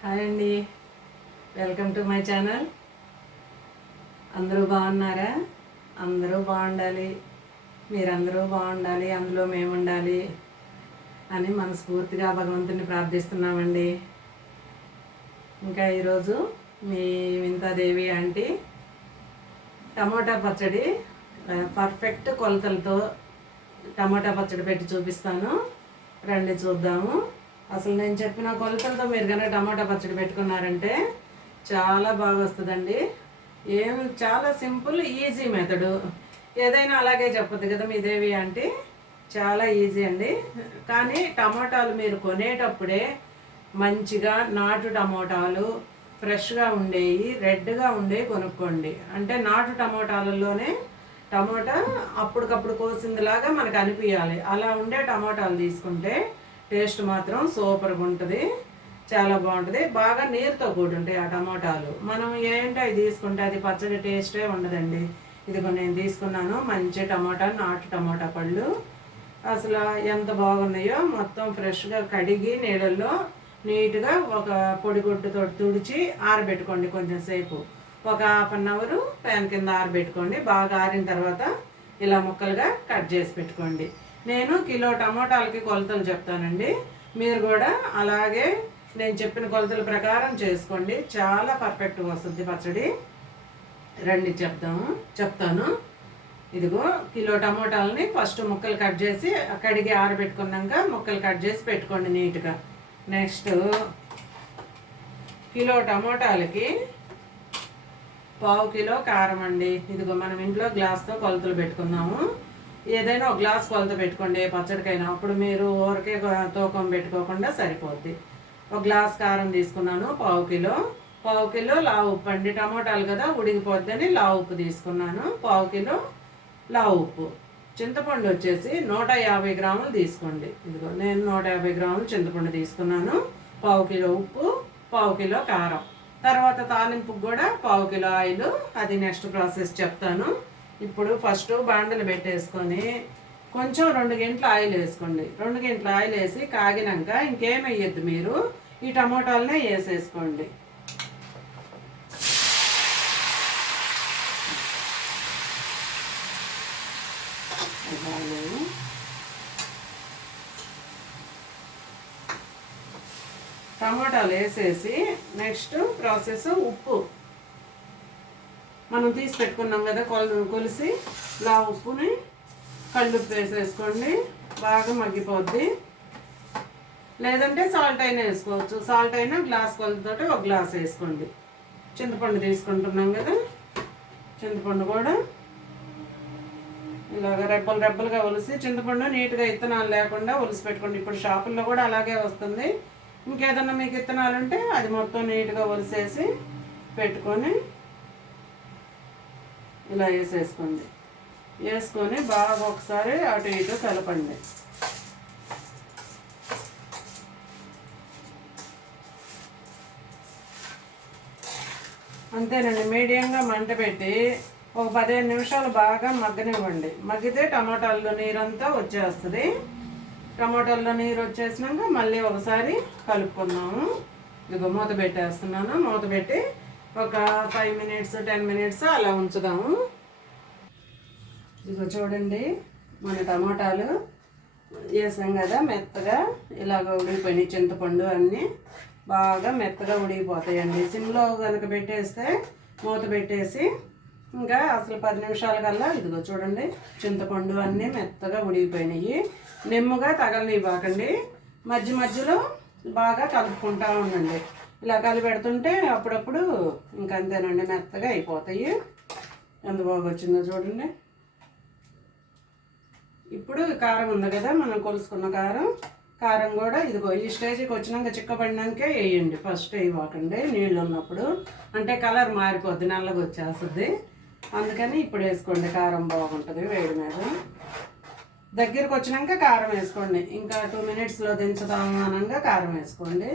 Hi అండి, welcome to my channel. అందరూ బాగున్నారా? అందరూ బాగుండాలి, మీరందరూ బాగుండాలి, అందులో మేము ఉండాలి అని మనస్ఫూర్తిగా భగవంతుని ప్రార్థిస్తున్నామండి. ఇంకా ఈరోజు మీ వింతాదేవి ఆంటీ టమోటా పచ్చడి పర్ఫెక్ట్ కొలతలతో టమోటా పచ్చడి పెట్టి చూపిస్తాను. రండి చూద్దాము. అసలు నేను చెప్పిన కొలతలతో మీరు కనుక టమాటా పచ్చడి పెట్టుకున్నారంటే చాలా బాగా వస్తుందండి. చాలా సింపుల్ ఈజీ మెథడు. ఏదైనా అలాగే చెప్పొద్దు కదా మీ దేవి ఆంటీ. చాలా ఈజీ అండి. కానీ టమాటాలు మీరు కొనేటప్పుడే మంచిగా నాటు టమోటాలు ఫ్రెష్గా ఉండేవి, రెడ్గా ఉండేవి కొనుక్కోండి. అంటే నాటు టమోటాలలోనే టమోటా అప్పటికప్పుడు కోసిందిలాగా మనకు అనిపించాలి. అలా ఉండే టమోటాలు తీసుకుంటే టేస్ట్ మాత్రం సూపర్గా ఉంటుంది, చాలా బాగుంటుంది. బాగా నీరుతో కూడి ఉంటాయి ఆ టమోటాలు. మనం ఏంటో అవి తీసుకుంటే అది పచ్చడి టేస్టే ఉండదండి. ఇదిగో నేను తీసుకున్నాను మంచి టమోటా, నాటు టమోటా పళ్ళు. అసలు ఎంత బాగున్నాయో. మొత్తం ఫ్రెష్గా కడిగి నీళ్ళల్లో నీట్గా ఒక పొడిగుడ్డుతో తుడిచి ఆరబెట్టుకోండి. కొంచెం సేపు ఒక హాఫ్ అన్ అవర్ ఫ్యాన్ కింద ఆరబెట్టుకోండి. బాగా ఆరిన తర్వాత ఇలా ముక్కలుగా కట్ చేసి పెట్టుకోండి. నేను కిలో టమోటాలకి కొలతలు చెప్తానండి. మీరు కూడా అలాగే నేను చెప్పిన కొలతల ప్రకారం చేసుకోండి. చాలా పర్ఫెక్ట్గా వస్తుంది పచ్చడి. రండి చెప్తాను. ఇదిగో కిలో టమోటాలని ఫస్ట్ ముక్కలు కట్ చేసి కడిగి ఆరబెట్టుకున్నాక ముక్కలు కట్ చేసి పెట్టుకోండి నీట్గా. నెక్స్ట్ కిలో టమోటాలకి 1/2 కిలో కారం అండి. ఇదిగో మనం ఇంట్లో గ్లాస్తో కొలతలు పెట్టుకుందాము. ఏదైనా ఒక గ్లాస్ కొలత పెట్టుకోండి ఏ పచ్చడికైనా. అప్పుడు మీరు ఊరికే తూకం పెట్టుకోకుండా సరిపోద్ది. ఒక గ్లాస్ కారం తీసుకున్నాను. 1/2 కిలో లావు ఉప్పు అండి. టమోటాలు కదా ఉడికిపోద్దని లావు ఉప్పు తీసుకున్నాను. 1/2 కిలో లావు ఉప్పు. చింతపండు వచ్చేసి 150 గ్రాములు తీసుకోండి. ఇదిగో నేను 150 గ్రాములు చింతపండు తీసుకున్నాను. 1/2 కిలో ఉప్పు, 1/2 కిలో కారం. తర్వాత తాలింపుకు కూడా 1/2 కిలో ఆయిల్. అది నెక్స్ట్ ప్రాసెస్ చెప్తాను. ఇప్పుడు ఫస్ట్ బాండలు పెట్టేసుకొని కొంచెం 2 గంటల ఆయిల్ వేసుకోండి. 2 గంటల ఆయిల్ వేసి కాగినాక ఇంకేం వేయద్దు, మీరు ఈ టమోటాలనే వేసేసుకోండి. టమాటాలు వేసేసి నెక్స్ట్ ప్రాసెస్ ఉప్పు మనం తీసి పెట్టుకున్నాం కదా కొలిసి లా ఉప్పుని కళ్ళుప్పు వేసేసుకోండి. బాగా మగ్గిపోద్ది. లేదంటే సాల్ట్ అయినా వేసుకోవచ్చు. సాల్ట్ అయినా గ్లాస్ కొలతతో ఒక గ్లాస్ వేసుకోండి. చింతపండు తీసుకుంటున్నాం కదా, చింతపండు కూడా ఇలాగ రెబ్బలుగా ఒలిసి, చింతపండు నీట్గా ఇత్తనాలు లేకుండా ఒలిసి పెట్టుకోండి. ఇప్పుడు షాపుల్లో కూడా అలాగే వస్తుంది. ఇంకేదన్నా మీకు ఇత్తనాలు ఉంటే అది మొత్తం నీట్గా ఒలిసేసి పెట్టుకొని ఇలా వేసేసుకోండి. వేసుకొని బాగా ఒకసారి అటు ఇటు కలపండి. అంతేనండి. మీడియంగా మంట పెట్టి ఒక 15 నిమిషాలు బాగా మగ్గనివ్వండి. మగ్గితే టమాటాల్లో నీరంతా వచ్చేస్తుంది. టమాటాల్లో నీరు వచ్చేసినాక మళ్ళీ ఒకసారి కలుపుకుందాము. ఇదిగో మూత పెట్టేస్తున్నాను. మూత పెట్టి ఒక 5 మినిట్స్ 10 మినిట్స్ అలా ఉంచుదాము. ఇదిగో చూడండి, మన టమాటాలు వేసాం కదా మెత్తగా ఇలాగ ఉడికిపోయినాయి. చింతపండు అన్నీ బాగా మెత్తగా ఉడికిపోతాయండి. సిమ్లో కనుక పెట్టేస్తే మూత పెట్టేసి ఇంకా అసలు 10 నిమిషాల కల్లా ఇదిగో చూడండి చింతపండు అన్నీ మెత్తగా ఉడికిపోయినాయి. నెమ్ముగా తగలనివ్వకండి. మధ్యలో బాగా కలుపుకుంటూ ఉండండి. ఇలా కలిపెడుతుంటే అప్పుడప్పుడు ఇంకంతేనండి మెత్తగా అయిపోతాయి. ఎంత బాగా వచ్చిందో చూడండి. ఇప్పుడు కారం ఉంది కదా మనం కొలుసుకున్న కారం కూడా ఇదిగో ఈ స్టేజ్కి వచ్చినాక చిక్కబడినాకే వేయండి. ఫస్ట్ వేయకండి నీళ్ళు ఉన్నప్పుడు, అంటే కలర్ మారిపోద్ది, నల్లగా వచ్చేస్తుంది. అందుకని ఇప్పుడు వేసుకోండి. కారం బాగుంటుంది వేడి మీద. దగ్గరికి వచ్చినాక కారం వేసుకోండి. ఇంకా 2 మినిట్స్లో దించుదాము అనగా కారం వేసుకోండి.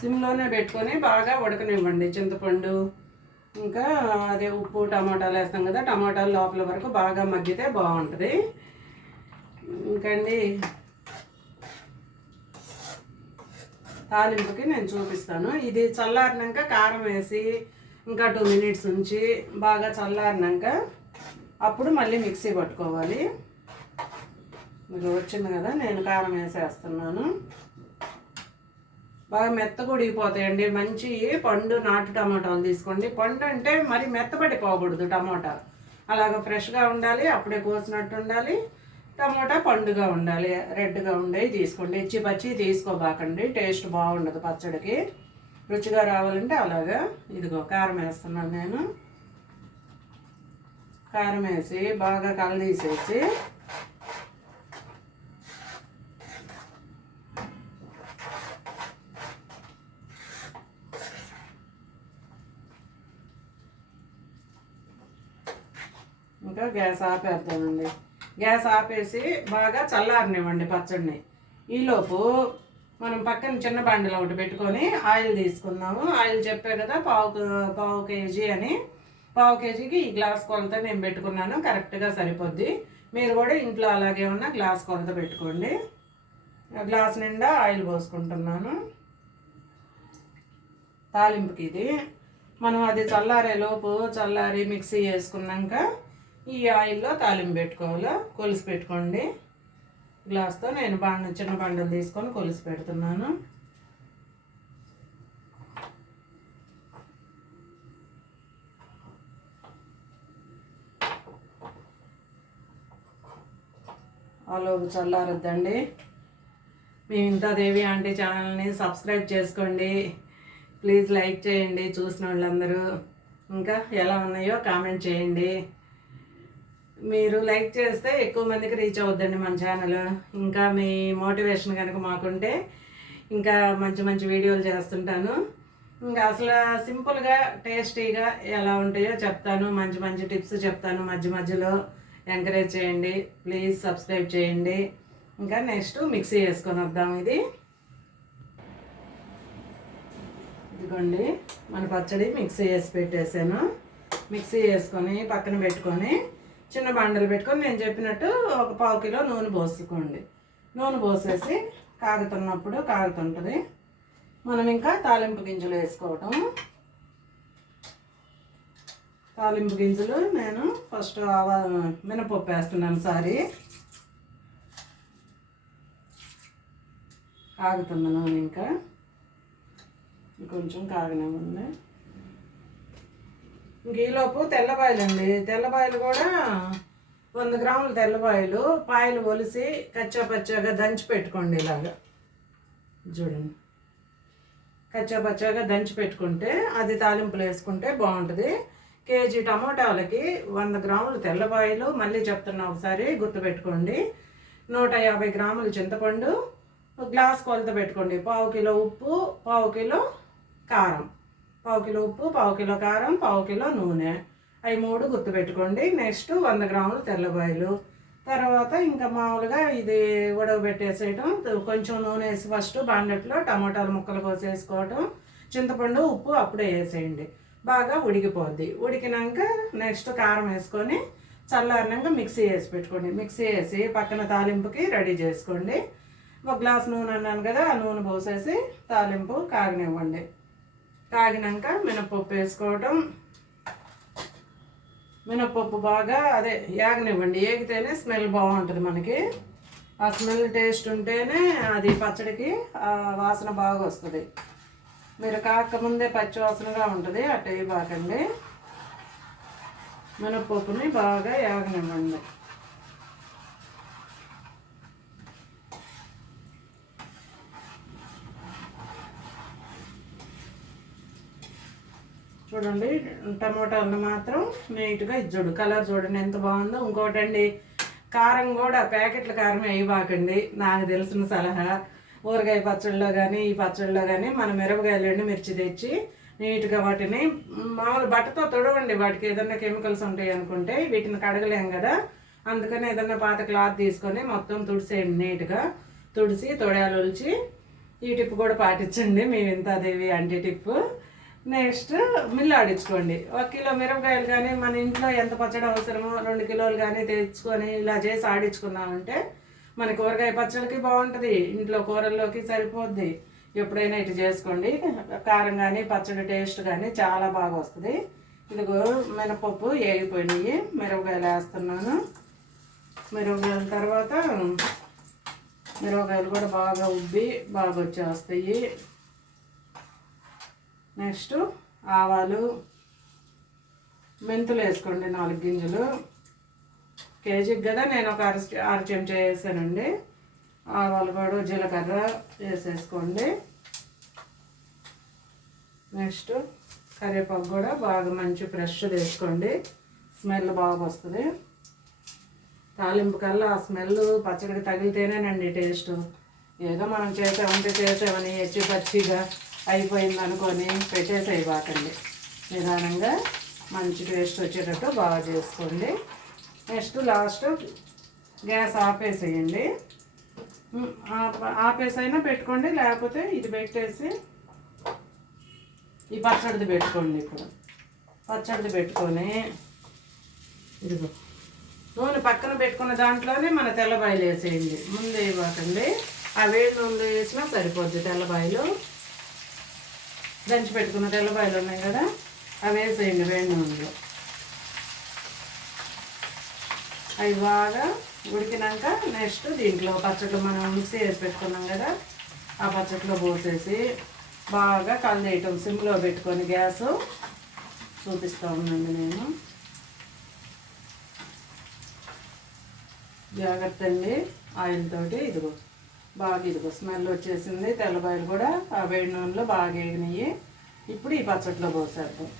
సిమ్లోనే పెట్టుకొని బాగా ఉడకనివ్వండి. చింతపండు ఇంకా అదే ఉప్పు టమాటాలు వేస్తాం కదా, టమాటాలు లోపల వరకు బాగా మగ్గితే బాగుంటుంది. ఇంకండి తాలింపుకి నేను చూపిస్తాను. ఇది చల్లారినాక కారం వేసి ఇంకా 2 మినిట్స్ ఉంచి బాగా చల్లారినాక అప్పుడు మళ్ళీ మిక్సీ పట్టుకోవాలి. ఇది వచ్చింది కదా, నేను కారం వేసేస్తున్నాను. బాగా మెత్తగా ఉడికిపోతాయండి. మంచి పండు నాటు టమాటాలు తీసుకోండి. పండు అంటే మరి మెత్తబడిపోకూడదు టమాటా, అలాగ ఫ్రెష్గా ఉండాలి, అప్పుడే కోసినట్టు ఉండాలి. టమాటా పండుగా ఉండాలి, రెడ్గా ఉండేవి తీసుకోండి. ఇచ్చి పచ్చి తీసుకోబాకండి, టేస్ట్ బాగుండదు పచ్చడికి. రుచిగా రావాలంటే అలాగా. ఇదిగో కారం వేస్తున్నాను నేను. కారం వేసి బాగా కలదీసేసి ఇంకా గ్యాస్ ఆపేద్దామండి. గ్యాస్ ఆపేసి బాగా చల్లారనివ్వండి పచ్చడిని. ఈలోపు మనం పక్కన చిన్న బండిలో ఒకటి పెట్టుకొని ఆయిల్ తీసుకుందాము. ఆయిల్ చెప్పే కదా, పావు కేజీ అని. పావు కేజీకి ఈ గ్లాస్ కొలత నేను పెట్టుకున్నాను, కరెక్ట్గా సరిపోద్ది. మీరు కూడా ఇంట్లో అలాగే ఉన్న గ్లాస్ కొలత పెట్టుకోండి. గ్లాస్ నిండా ఆయిల్ పోసుకుంటున్నాను తాలింపుకి. ఇది మనం అది చల్లారి మిక్సీ వేసుకున్నాక ఈ ఆయిల్లో తాలింపు పెట్టుకోవాలి. కొలిసి పెట్టుకోండి. గ్లాస్తో నేను చిన్న బండలు తీసుకొని కొలిసి పెడుతున్నాను. ఆలోపు చల్లారొద్దండి. మీ ఇంతాదేవి ఆంటీ ఛానల్ని సబ్స్క్రైబ్ చేసుకోండి. ప్లీజ్ లైక్ చేయండి చూసిన వాళ్ళందరూ. ఇంకా ఎలా ఉన్నాయో కామెంట్ చేయండి. మీరు లైక్ చేస్తే ఎక్కువ మందికి రీచ్ అవుద్దండి మన ఛానల్. ఇంకా మీ మోటివేషన్ కనుక మాకుంటే ఇంకా మంచి మంచి వీడియోలు చేస్తుంటాను. ఇంకా అసలు సింపుల్గా టేస్టీగా ఎలా ఉంటాయో చెప్తాను, మంచి మంచి టిప్స్ చెప్తాను. మధ్యలో ఎంకరేజ్ చేయండి, ప్లీజ్ సబ్స్క్రైబ్ చేయండి. ఇంకా నెక్స్ట్ మిక్సీ వేసుకొని వద్దాం. ఇదిగోండి మన పచ్చడి మిక్సీ వేసి పెట్టేసాను. మిక్సీ వేసుకొని పక్కన పెట్టుకొని చిన్న బండలు పెట్టుకొని నేను చెప్పినట్టు ఒక పావు కిలో నూనె పోసుకోండి. నూనె పోసేసి కాగుతుంటుంది. మనం ఇంకా తాలింపు గింజలు వేసుకోవటం. తాలింపు గింజలు నేను ఫస్ట్ మినపప్పు వేస్తున్నాను. కాగుతుంది నూనె, ఇంకా కొంచెం కాగనివ్వండి. ఇంక ఈలోపు తెల్లబాయలండి. తెల్లబాయలు కూడా 100 గ్రాములు తెల్లబాయలు పాయలు ఒలిసి కచ్చాపచ్చాగా దంచి పెట్టుకోండి. ఇలాగా చూడండి, కచ్చాపచ్చాగా దంచి పెట్టుకుంటే అది తాలింపులు వేసుకుంటే బాగుంటుంది. కేజీ టమోటాలకి 100 గ్రాములు తెల్లబాయలు, మళ్ళీ చెప్తున్నా ఒకసారి గుర్తుపెట్టుకోండి. 150 గ్రాములు చింతపండు, గ్లాస్ కొలత పెట్టుకోండి. పావు కిలో ఉప్పు, పావు కిలో కారం. పావు కిలో ఉప్పు, పావు కిలో కారం, పావు కిలో నూనె, అవి 3 గుర్తుపెట్టుకోండి. నెక్స్ట్ 100 గ్రాములు తెల్లబాయలు. తర్వాత ఇంకా మామూలుగా ఇది ఉడకబెట్టేసేయటం. కొంచెం నూనె వేసి ఫస్ట్ బాండట్లో టమోటాలు ముక్కలు కోసేసుకోవటం. చింతపండు ఉప్పు అప్పుడే వేసేయండి, బాగా ఉడికిపోద్ది. ఉడికినాక నెక్స్ట్ కారం వేసుకొని చల్లారినాక మిక్సీ వేసి పెట్టుకోండి. మిక్సీ వేసి పక్కన తాలింపుకి రెడీ చేసుకోండి. ఒక గ్లాస్ నూనె అన్నాను కదా, ఆ నూనె పోసేసి తాలింపు కాగనివ్వండి. కాగినాక మినపప్పు వేసుకోవటం. మినపప్పు బాగా ఏగనివ్వండి. ఏగితేనే స్మెల్ బాగుంటుంది మనకి. ఆ స్మెల్ టేస్ట్ ఉంటేనే అది పచ్చడికి వాసన బాగా వస్తుంది. మీరు కాకముందే పచ్చి వాసనగా ఉంటుంది, అట్ట వేయబాకండి. మినపప్పుని బాగా ఏగనివ్వండి. చూడండి టమోటాలను మాత్రం నీట్గా కలర్ చూడండి ఎంత బాగుందో. ఇంకోటండి, కారం కూడా ప్యాకెట్ల కారం వేయబాకండి. నాకు తెలిసిన సలహా, ఊరగాయ పచ్చళ్ళలో కానీ ఈ పచ్చళ్ళలో కానీ మన మిరపకాయలు ఎండుమిర్చి తెచ్చి నీట్గా వాటిని మామూలు బట్టతో తుడవండి. వాటికి ఏదన్నా కెమికల్స్ ఉంటాయి అనుకుంటే వీటిని కడగలేం కదా, అందుకని ఏదన్నా పాత క్లాత్ తీసుకొని మొత్తం తుడిసేయండి. నీట్గా తుడిసి తొడాలు ఒలిచి ఈ టిప్ కూడా పాటించండి. మీ వింతాదేవి ఆంటీ టిప్పు. నెక్స్ట్ మిల్లు ఆడించుకోండి. 1 కిలో మిరపకాయలు కానీ మన ఇంట్లో ఎంత పచ్చడి అవసరమో 2 కిలోలు కానీ తెచ్చుకొని ఇలా చేసి ఆడించుకున్నామంటే మనకి ఊరగాయ పచ్చడికి బాగుంటుంది, ఇంట్లో కూరల్లోకి సరిపోద్ది. ఎప్పుడైనా ఇటు చేసుకోండి. కారం కానీ పచ్చడి టేస్ట్ కానీ చాలా బాగా వస్తుంది. ఇదిగో మినపప్పు వేగిపోయినాయి, మిరపకాయలు వేస్తున్నాను. మిరపకాయల తర్వాత మిరపకాయలు కూడా బాగా ఉబ్బి బాగా వచ్చేస్తాయి. నెక్స్ట్ ఆవాలు, మెంతులు వేసుకోండి 4 గింజలు. కేజీకి కదా నేను ఒక అర చెంచా వేసానండి. ఆవాలు కూడా జీలకర్ర వేసేసుకోండి. నెక్స్ట్ కరివేపాకు కూడా బాగా మంచి ఫ్రెష్ వేసుకోండి, స్మెల్ బాగా వస్తుంది. తాలింపు కల్లా ఆ స్మెల్ పచ్చడికి తగిలితేనేనండి టేస్ట్. ఏదో మనం చేసామని పచ్చిగా అయిపోయింది అనుకొని పెట్టేసేయబాకండి. నిదానంగా మంచి టేస్ట్ వచ్చేటట్టు బాగా చేసుకోండి. నెక్స్ట్ లాస్ట్ గ్యాస్ ఆపేసేయండి. ఆపేసైనా పెట్టుకోండి, లేకపోతే ఇది పెట్టేసి ఈ పచ్చడిది పెట్టుకోండి. ఇప్పుడు పచ్చడిది పెట్టుకొని ఇదిగో నూనె పక్కన పెట్టుకున్న దాంట్లోనే మన తెల్లబాయలు వేసేయండి. ముందు వేయబాకండి, ఆ వేడి నూనెలో వేసినా సరిపోద్ది. తెల్లబాయలు దంచి పెట్టుకున్న తెల్లబాయలు ఉన్నాయి కదా, అవి వేసేయండి వేడి నూనెలో. అవి బాగా ఉడికినాక నెక్స్ట్ దీంట్లో పచ్చళ్ళు మనం మిక్సీ వేసి పెట్టుకున్నాం కదా, ఆ పచ్చట్లో పోసేసి బాగా కలిదేయటం. సిమ్లో పెట్టుకొని గ్యాస్ చూపిస్తూ ఉన్నాను నేను. జాగ్రత్త అండి ఆయిల్ తోటి. ఇదిగో స్మెల్ వచ్చేసింది. తెల్లబాయలు కూడా ఆ వేడి నూనెలో బాగా వేగినాయి. ఇప్పుడు ఈ పచ్చట్లో పోసేద్దాం.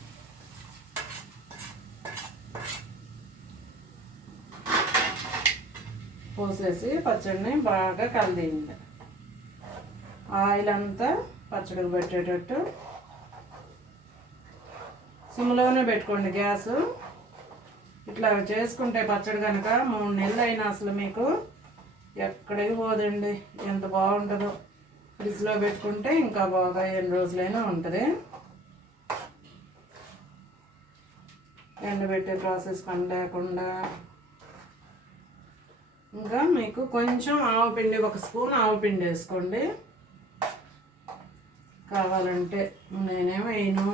పోసేసి పచ్చడిని బాగా కలిదేయండి. ఆయిల్ అంతా పచ్చడికి పెట్టేటట్టు సిమ్లోనే పెట్టుకోండి గ్యాసు. ఇట్లా చేసుకుంటే పచ్చడి కనుక 3 నెలలు అయినా అసలు మీకు ఎక్కడికి పోదండి. ఎంత బాగుంటుందో. ఫ్రిడ్జ్లో పెట్టుకుంటే ఇంకా బాగా ఎన్ని రోజులైనా ఉంటుంది. ఎండబెట్టే ప్రాసెస్ పని లేకుండా. ఇంకా మీకు కొంచెం ఆవపిండి, 1 స్పూన్ ఆవపిండి వేసుకోండి కావాలంటే. నేనేం వేయను.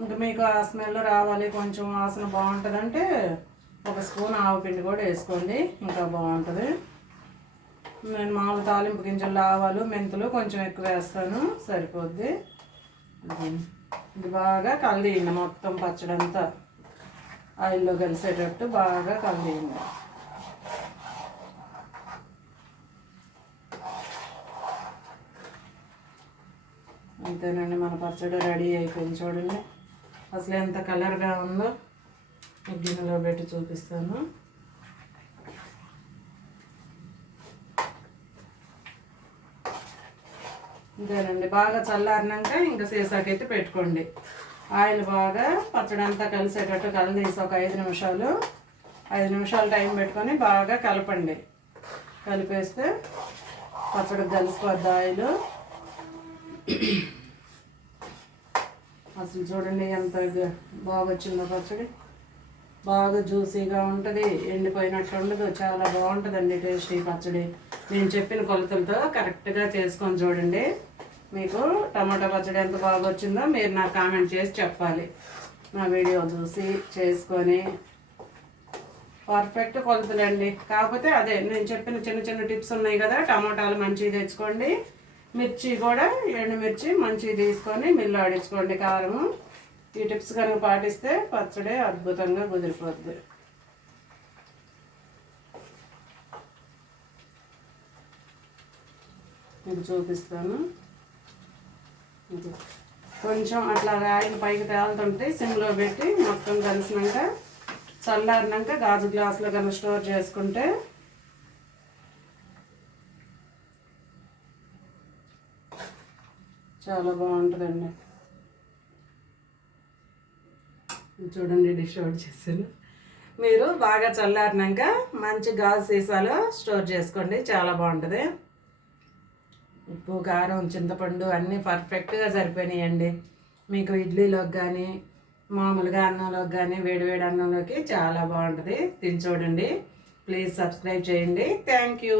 ఇంకా మీకు ఆ స్మెల్ రావాలి, కొంచెం వాసన బాగుంటుందంటే 1 స్పూన్ ఆవపిండి కూడా వేసుకోండి, ఇంకా బాగుంటుంది. నేను మామూలు తాలింపు గింజలు, ఆవాలు, మెంతులు కొంచెం ఎక్కువ వేస్తాను, సరిపోద్ది. ఇది బాగా కలియండి. మొత్తం పచ్చడంతా ఆయిల్లో కలిసేటట్టు బాగా కలియండి. అంతేనండి, మన పచ్చడి రెడీ అయిపోయింది. చూడండి అసలు ఎంత కలర్గా ఉందో. గిన్నెలో పెట్టి చూపిస్తాను. ఇంతేనండి. బాగా చల్లారినాక ఇంకా సీసాకైతే పెట్టుకోండి. ఆయిల్ బాగా పచ్చడి అంతా కలిసేటట్టు కలిదీసి ఒక 5 నిమిషాలు టైం పెట్టుకొని బాగా కలపండి. కలిపేస్తే పచ్చడికి కలిసిపోద్ది ఆయిల్. అసలు చూడండి ఎంత బాగా వచ్చిందో పచ్చడి. బాగా జ్యూసీగా ఉంటుంది, ఎండిపోయినట్లు ఉండదు. చాలా బాగుంటుందండి టేస్ట్ ఈ పచ్చడి. నేను చెప్పిన కొలతలతో కరెక్ట్గా చేసుకొని చూడండి. మీకు టమాటా పచ్చడి ఎంత బాగా వచ్చిందో మీరు నాకు కామెంట్ చేసి చెప్పాలి. నా వీడియో చూసి చేసుకొని పర్ఫెక్ట్ కొలతలండి. కాకపోతే అదే నేను చెప్పిన చిన్న చిన్న టిప్స్ ఉన్నాయి కదా. టమాటాలు మంచిగా తెచ్చుకోండి, మిర్చి కూడా ఎండుమిర్చి మంచిగా తీసుకొని మిల్లు ఆడించుకోండి. కారము ఈ టిప్స్ కనుక పాటిస్తే పచ్చడి అద్భుతంగా కుదిరిపోద్ది. ఇది చూపిస్తాను. కొంచెం అట్లా ఆయిల్ పైకి తేలుతుంటే సిమ్లో పెట్టి మొత్తం కలిసినాక చల్లారినాక గాజు గ్లాసులో కనుక స్టోర్ చేసుకుంటే చాలా బాగుంటుందండి. చూడండి డిష్ అవుట్ చేశాను. మీరు బాగా చల్లారినాక మంచి గాజు సీసాలో స్టోర్ చేసుకోండి, చాలా బాగుంటుంది. ఉప్పు, కారం, చింతపండు అన్నీ పర్ఫెక్ట్గా సరిపోయినాయండి. మీకు ఇడ్లీలోకి కానీ మామూలుగా అన్నంలోకి కానీ వేడివేడి అన్నంలోకి చాలా బాగుంటుంది. తిని చూడండి. ప్లీజ్ సబ్స్క్రైబ్ చేయండి. Thank you.